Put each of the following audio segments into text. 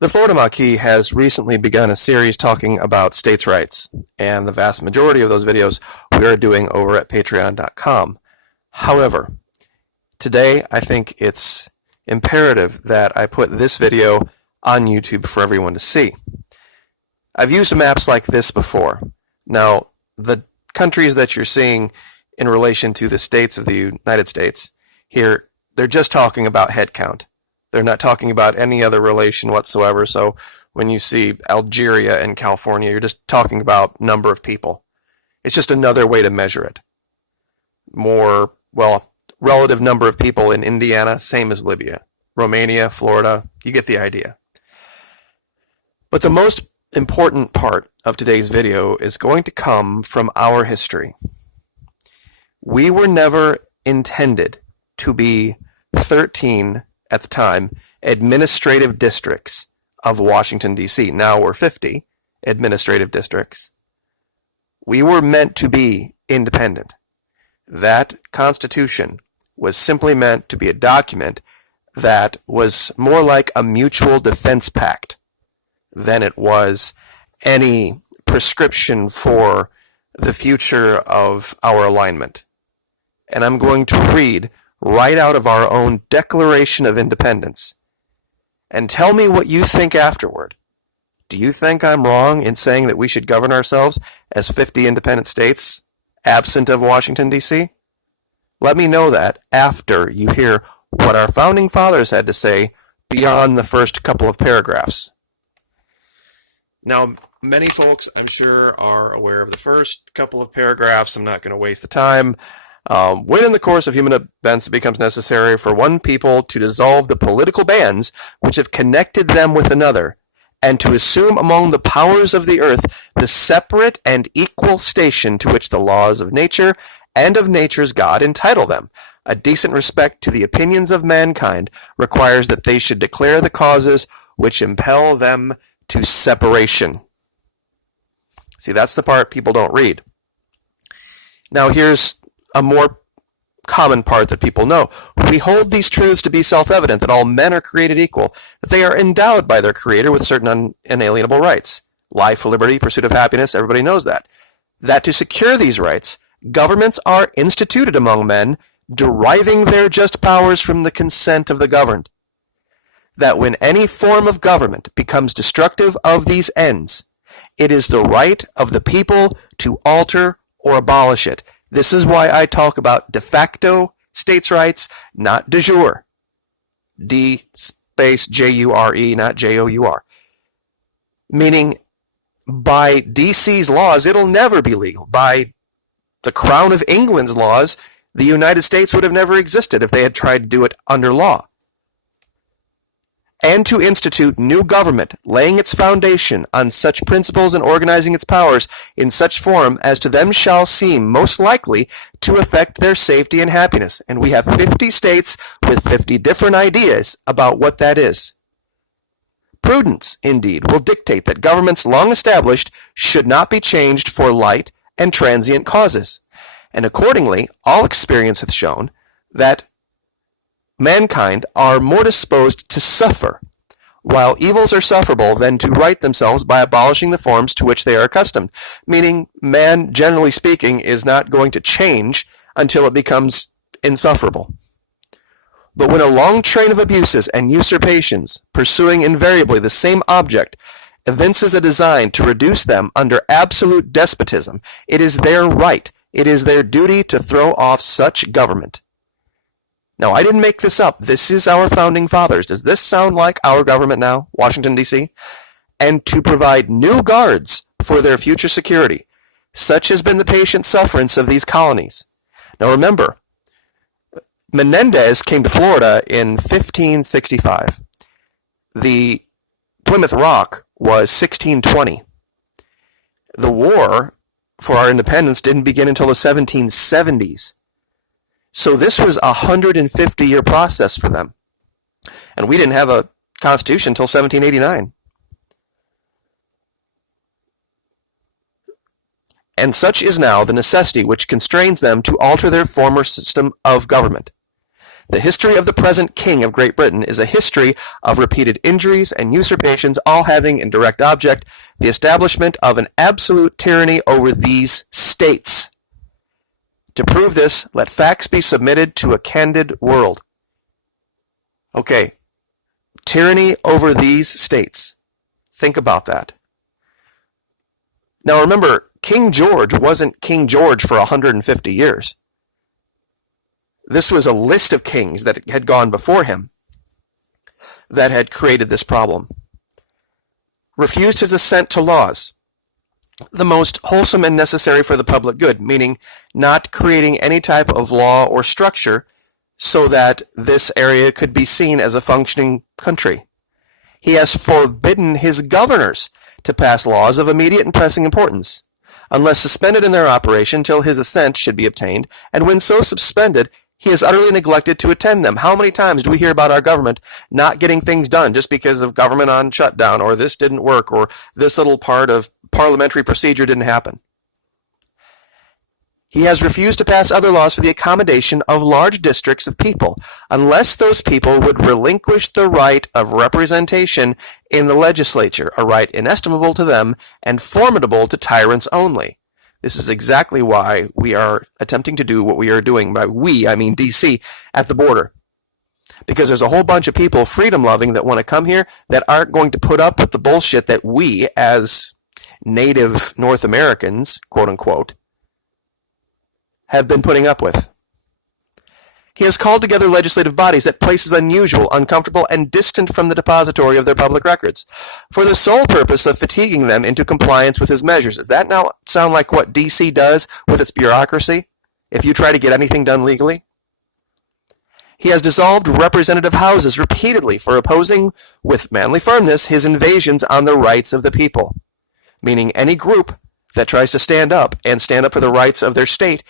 The Florida Maquis has recently begun a series talking about states' rights, and the vast majority of those videos we are doing over at patreon.com. However, today I think it's imperative that I put this video on YouTube for everyone to see. I've used maps like this before. Now, the countries that you're seeing in relation to the states of the United States here, they're just talking about head count. They're not talking about any other relation whatsoever. So when you see Algeria and California, you're just talking about number of people. It's just another way to measure it. Relative number of people in Indiana, same as Libya. Romania, Florida, you get the idea. But the most important part of today's video is going to come from our history. We were never intended to be 13 at the time, administrative districts of Washington, D.C. Now we're 50 administrative districts. We were meant to be independent. That Constitution was simply meant to be a document that was more like a mutual defense pact than it was any prescription for the future of our alignment. And I'm going to read right out of our own Declaration of Independence. And tell me what you think afterward. Do you think I'm wrong in saying that we should govern ourselves as 50 independent states, absent of Washington, D.C.? Let me know that after you hear what our founding fathers had to say beyond the first couple of paragraphs. Now, many folks, I'm sure, are aware of the first couple of paragraphs. I'm not going to waste the time. When in the course of human events it becomes necessary for one people to dissolve the political bands which have connected them with another, and to assume among the powers of the earth the separate and equal station to which the laws of nature and of nature's God entitle them, a decent respect to the opinions of mankind requires that they should declare the causes which impel them to separation. See, that's the part people don't read. Now here's a more common part that people know. We hold these truths to be self-evident, that all men are created equal, that they are endowed by their Creator with certain unalienable rights. Life, liberty, pursuit of happiness, everybody knows that. That to secure these rights, governments are instituted among men, deriving their just powers from the consent of the governed. That when any form of government becomes destructive of these ends, it is the right of the people to alter or abolish it. This is why I talk about de facto states' rights, not de jure. D space J-U-R-E, not J-O-U-R. Meaning, by DC's laws, it'll never be legal. By the Crown of England's laws, the United States would have never existed if they had tried to do it under law. And to institute new government, laying its foundation on such principles and organizing its powers in such form as to them shall seem most likely to affect their safety and happiness. And we have 50 states with 50 different ideas about what that is. Prudence, indeed, will dictate that governments long established should not be changed for light and transient causes. And accordingly, all experience hath shown that mankind are more disposed to suffer, while evils are sufferable, than to right themselves by abolishing the forms to which they are accustomed. Meaning, man, generally speaking, is not going to change until it becomes insufferable. But when a long train of abuses and usurpations, pursuing invariably the same object, evinces a design to reduce them under absolute despotism, it is their right, it is their duty to throw off such government. Now, I didn't make this up. This is our founding fathers. Does this sound like our government now, Washington, D.C.? And to provide new guards for their future security. Such has been the patient sufferance of these colonies. Now, remember, Menendez came to Florida in 1565. The Plymouth Rock was 1620. The war for our independence didn't begin until the 1770s. So this was a 150-year process for them. And we didn't have a constitution until 1789. And such is now the necessity which constrains them to alter their former system of government. The history of the present King of Great Britain is a history of repeated injuries and usurpations, all having in direct object the establishment of an absolute tyranny over these states. To prove this, let facts be submitted to a candid world. Okay, tyranny over these states. Think about that. Now remember, King George wasn't King George for 150 years. This was a list of kings that had gone before him that had created this problem. Refused his assent to laws, the most wholesome and necessary for the public good, meaning not creating any type of law or structure so that this area could be seen as a functioning country. He has forbidden his governors to pass laws of immediate and pressing importance, unless suspended in their operation till his assent should be obtained, and when so suspended, he has utterly neglected to attend them. How many times do we hear about our government not getting things done just because of government on shutdown, or this didn't work, or this little part of parliamentary procedure didn't happen? He has refused to pass other laws for the accommodation of large districts of people, unless those people would relinquish the right of representation in the legislature, a right inestimable to them and formidable to tyrants only. This is exactly why we are attempting to do what we are doing. By we, I mean DC, at the border. Because there's a whole bunch of people, freedom-loving, that want to come here that aren't going to put up with the bullshit that we, as native North Americans, quote-unquote, have been putting up with. He has called together legislative bodies at places unusual, uncomfortable, and distant from the depository of their public records, for the sole purpose of fatiguing them into compliance with his measures. Does that now sound like what DC does with its bureaucracy, if you try to get anything done legally? He has dissolved representative houses repeatedly for opposing, with manly firmness, his invasions on the rights of the people, meaning any group that tries to stand up for the rights of their state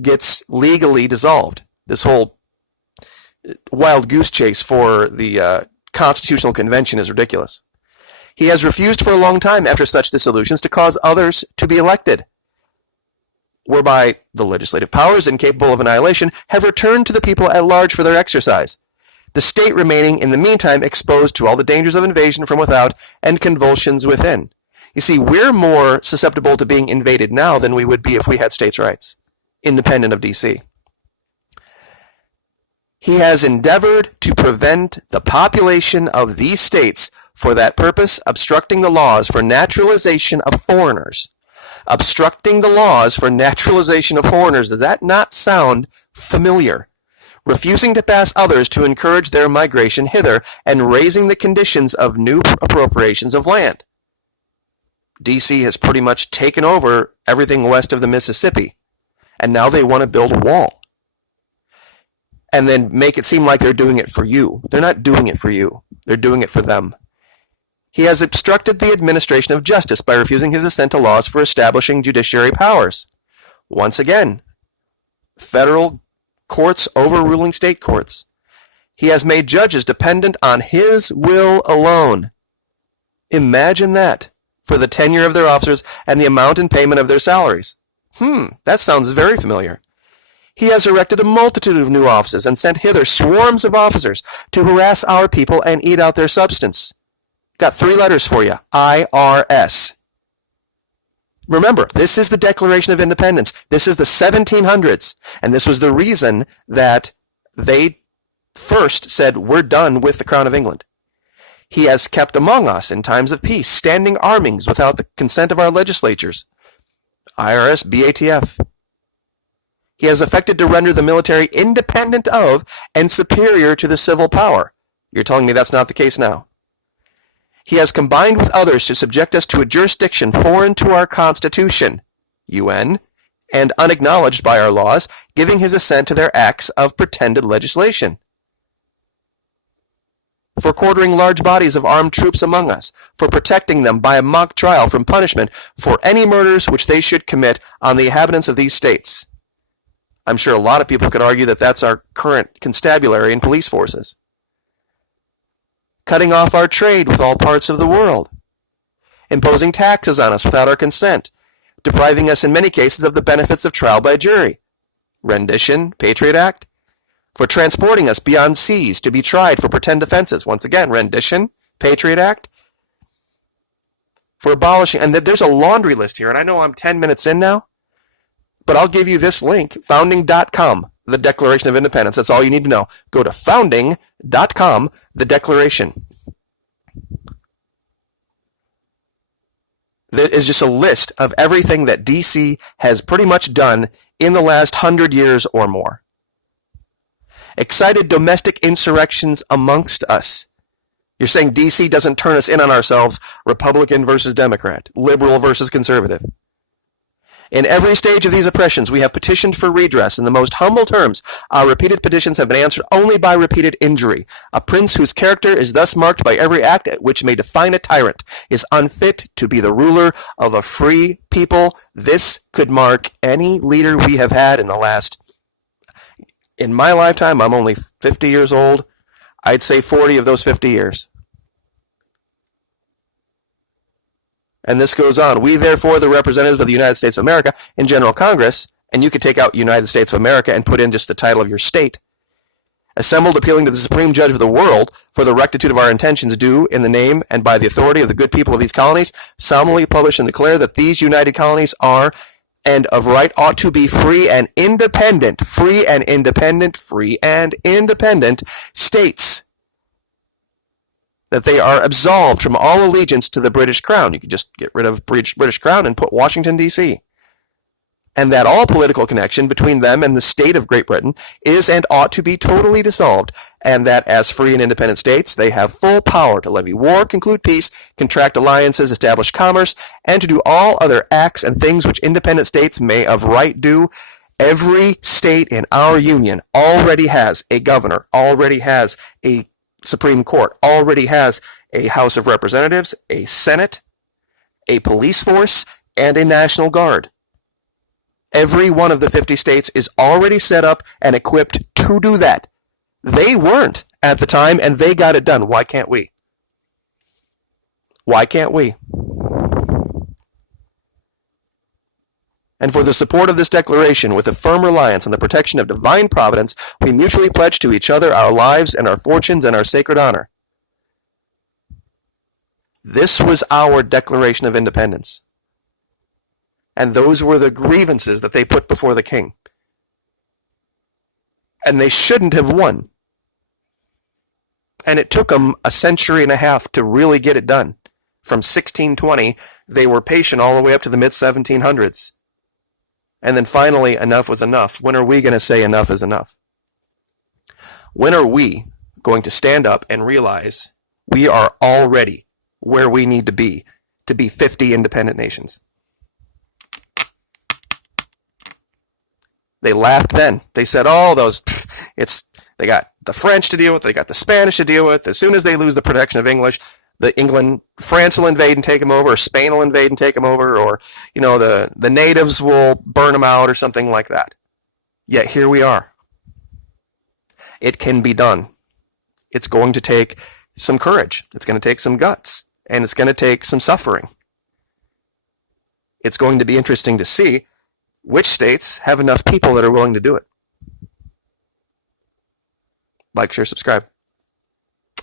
gets legally dissolved. This whole wild goose chase for the Constitutional Convention is ridiculous. He has refused for a long time after such dissolutions to cause others to be elected, whereby the legislative powers, incapable of annihilation, have returned to the people at large for their exercise, the state remaining in the meantime exposed to all the dangers of invasion from without and convulsions within. You see, we're more susceptible to being invaded now than we would be if we had states' rights, independent of DC. He has endeavored to prevent the population of these states for that purpose, obstructing the laws for naturalization of foreigners. Obstructing the laws for naturalization of foreigners. Does that not sound familiar? Refusing to pass others to encourage their migration hither, and raising the conditions of new appropriations of land. DC has pretty much taken over everything west of the Mississippi, and now they want to build a wall. And then make it seem like they're doing it for you. They're not doing it for you. They're doing it for them. He has obstructed the administration of justice by refusing his assent to laws for establishing judiciary powers. Once again, federal courts overruling state courts. He has made judges dependent on his will alone. Imagine that, for the tenure of their officers and the amount and payment of their salaries. That sounds very familiar. He has erected a multitude of new offices and sent hither swarms of officers to harass our people and eat out their substance. Got 3 letters for you. IRS. Remember, this is the Declaration of Independence. This is the 1700s. And this was the reason that they first said, we're done with the Crown of England. He has kept among us in times of peace standing armings without the consent of our legislatures. IRS, BATF. He has affected to render the military independent of and superior to the civil power. You're telling me that's not the case now? He has combined with others to subject us to a jurisdiction foreign to our Constitution, UN, and unacknowledged by our laws, giving his assent to their acts of pretended legislation. For quartering large bodies of armed troops among us, for protecting them by a mock trial from punishment for any murders which they should commit on the inhabitants of these states. I'm sure a lot of people could argue that that's our current constabulary and police forces. Cutting off our trade with all parts of the world. Imposing taxes on us without our consent. Depriving us in many cases of the benefits of trial by jury. Rendition, Patriot Act. for transporting us beyond seas to be tried for pretend offenses. Once again, rendition, Patriot Act, for abolishing, and there's a laundry list here, and I know I'm 10 minutes in now, but I'll give you this link, founding.com, the Declaration of Independence. That's all you need to know. Go to founding.com, the Declaration. There is just a list of everything that DC has pretty much done in the last 100 years or more. Excited domestic insurrections amongst us. You're saying DC doesn't turn us in on ourselves, Republican versus Democrat, liberal versus conservative. In every stage of these oppressions, we have petitioned for redress in the most humble terms. Our repeated petitions have been answered only by repeated injury. A prince whose character is thus marked by every act which may define a tyrant is unfit to be the ruler of a free people. This could mark any leader we have had in the last, in my lifetime, I'm only 50 years old. I'd say 40 of those 50 years. And this goes on. We, therefore, the representatives of the United States of America in General Congress, and you could take out United States of America and put in just the title of your state, assembled appealing to the Supreme Judge of the world for the rectitude of our intentions, do, in the name and by the authority of the good people of these colonies, solemnly publish and declare that these united colonies are, and of right ought to be free and independent states, that they are absolved from all allegiance to the British Crown. You could just get rid of British Crown and put Washington, D.C. And that all political connection between them and the state of Great Britain is and ought to be totally dissolved, and that as free and independent states, they have full power to levy war, conclude peace, contract alliances, establish commerce, and to do all other acts and things which independent states may of right do. Every state in our union already has a governor, already has a Supreme Court, already has a House of Representatives, a Senate, a police force, and a National Guard. Every one of the 50 states is already set up and equipped to do that. They weren't at the time, and they got it done. Why can't we? Why can't we? And for the support of this declaration, with a firm reliance on the protection of divine providence, we mutually pledge to each other our lives and our fortunes and our sacred honor. This was our Declaration of Independence. And those were the grievances that they put before the king. And they shouldn't have won. And it took them a century and a half to really get it done. From 1620, they were patient all the way up to the mid-1700s. And then finally, enough was enough. When are we going to say enough is enough? When are we going to stand up and realize we are already where we need to be 50 independent nations? They laughed then. They said, oh, they got the French to deal with, they got the Spanish to deal with. As soon as they lose the protection of English, France will invade and take them over, or Spain will invade and take them over, or, the natives will burn them out or something like that. Yet here we are. It can be done. It's going to take some courage. It's going to take some guts. And it's going to take some suffering. It's going to be interesting to see which states have enough people that are willing to do it. Like, share, subscribe.